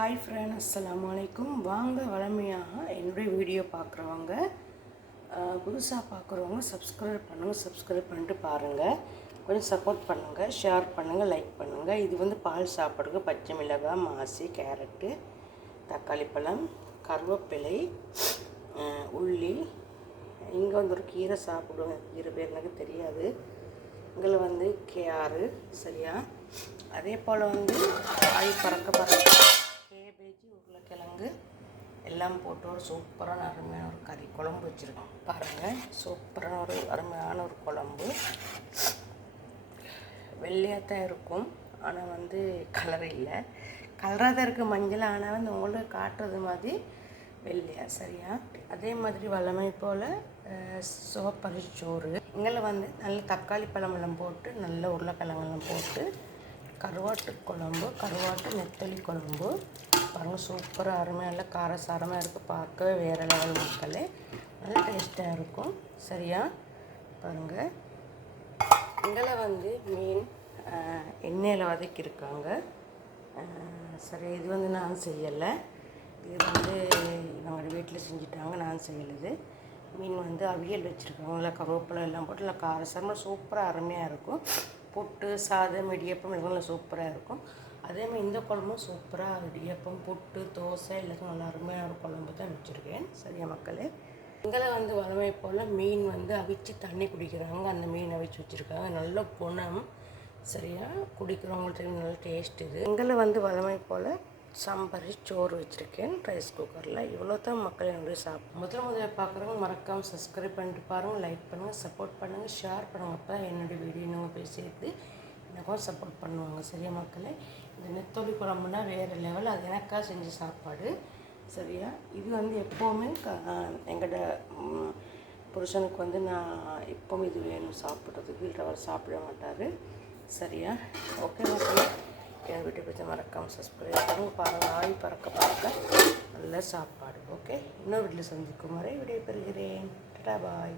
Hi friend, அஸ்ஸலாமு அலைக்கும். வாங்க வளமையாக என்னுடைய வீடியோ பார்க்குறவங்க, புதுசாக பார்க்குறவங்க சப்ஸ்கிரைப் பண்ணிட்டு பாருங்கள். கொஞ்சம் சப்போர்ட் பண்ணுங்கள், ஷேர் பண்ணுங்கள், லைக் பண்ணுங்கள். இது வந்து பால் சாப்பாடுக்கு பச்சை மிளகாய், மாசி, கேரட்டு, தக்காளி பழம், கருவேப்பிலை, உள்ளி. இங்கே வந்து ஒரு கீரை சாப்பிடுவோங்க, கீரை பேர் எனக்கு தெரியாது. இங்கே வந்து கேரு, சரியா? அதே போல் வந்து காய் பறக்க கேபேஜி, உருளைக்கிழங்கு எல்லாம் போட்டு ஒரு சூப்பரான அருமையான ஒரு கறி குழம்பு வச்சுருக்கோம். பாருங்கள், சூப்பரான ஒரு அருமையான ஒரு குழம்பு. வெள்ளையாக தான் இருக்கும், ஆனால் வந்து கலர் இல்லை. கலராக தான் இருக்குது, மஞ்சள். ஆனால் வந்து உங்களுக்கு காட்டுறது மாதிரி வெள்ளையா, சரியா? அதே மாதிரி வளமை போல் சிவப்பரிசி சோறு. இங்கே வந்து நல்ல தக்காளி பழமெல்லாம் போட்டு, நல்ல உருளைக்கிழங்கெல்லாம் போட்டு கருவாட்டு குழம்பு, கருவாட்டு நெத்தலி குழம்பு. பாருங்கள், சூப்பராக அருமையாக நல்ல காரசாரமாக இருக்குது. பார்க்கவே வேறு லெவல் மக்களே, நல்ல டேஸ்ட்டாக இருக்கும், சரியா? பாருங்கள், இங்கே வந்து மீன் எண்ணெயில் வதக்கியிருக்காங்க. சரி, இது வந்து நான் செய்யலை, இது வந்து நாங்கள் வீட்டில் செஞ்சுட்டாங்க, நான் செய்யலை. மீன் வந்து அவியல் வச்சுருக்காங்க, நல்லா கருவேப்பிலை எல்லாம் போட்டு நல்லா காரசாரமாக சூப்பராக அருமையாக இருக்கும். புட்டு, சாதம், இடியப்பம் இதெல்லாம் சூப்பராக இருக்கும். அதேமாதிரி இந்த குழம்பும் சூப்பராக இடியப்பம், புட்டு, தோசை எல்லாத்தையும் நல்லா அருமையான ஒரு குழம்பு தான் வச்சுருக்கேன், சரியா மக்களே? இங்கே வந்து வளமை போல் மீன் வந்து அவிச்சு தண்ணி குடிக்கிறாங்க. அந்த மீன் அவிச்சு வச்சுருக்காங்க, நல்ல குணம், சரியா? குடிக்கிறவங்களுக்கு நல்ல டேஸ்ட். இது இங்கே வந்து வளமை போல் சாம்பார் சோறு வச்சுருக்கேன் ரைஸ் குக்கரில். இவ்வளோ தான் மக்கள் என்னுடைய முதல்ல பார்க்குறவங்க மறக்காமல் சப்ஸ்கிரைப் பண்ணிட்டு பாருங்கள், லைக் பண்ணுங்கள், சப்போர்ட் பண்ணுங்கள், ஷேர் பண்ணுங்கள். அப்போ தான் என்னுடைய வீடியோ நீங்கள் போய் சேர்த்து எனக்கும் சப்போர்ட் பண்ணுவாங்க, சரியா மக்களே? இந்த நெத்தோலி குழம்புனா வேறு லெவல், அது எனக்காக செஞ்ச சாப்பாடு, சரியா? இது வந்து எப்போவுமே எங்களோட புருஷனுக்கு வந்து நான் எப்போவும் இது வேணும் சாப்பிட்றதுக்கு, வீட்டில் அவர் சாப்பிட மாட்டார், சரியா? ஓகே மக்களே, என் வீட்டை பற்றி மறக்காமல் சப்ஸ்கிரைப் பண்ணுங்க. பாருங்கள், ஆய் பறக்க நல்ல சாப்பாடு. ஓகே, இன்னொரு வீட்டில் சந்திக்கும் வரை விடைபெறுகிறேன். டாடா, பாய்.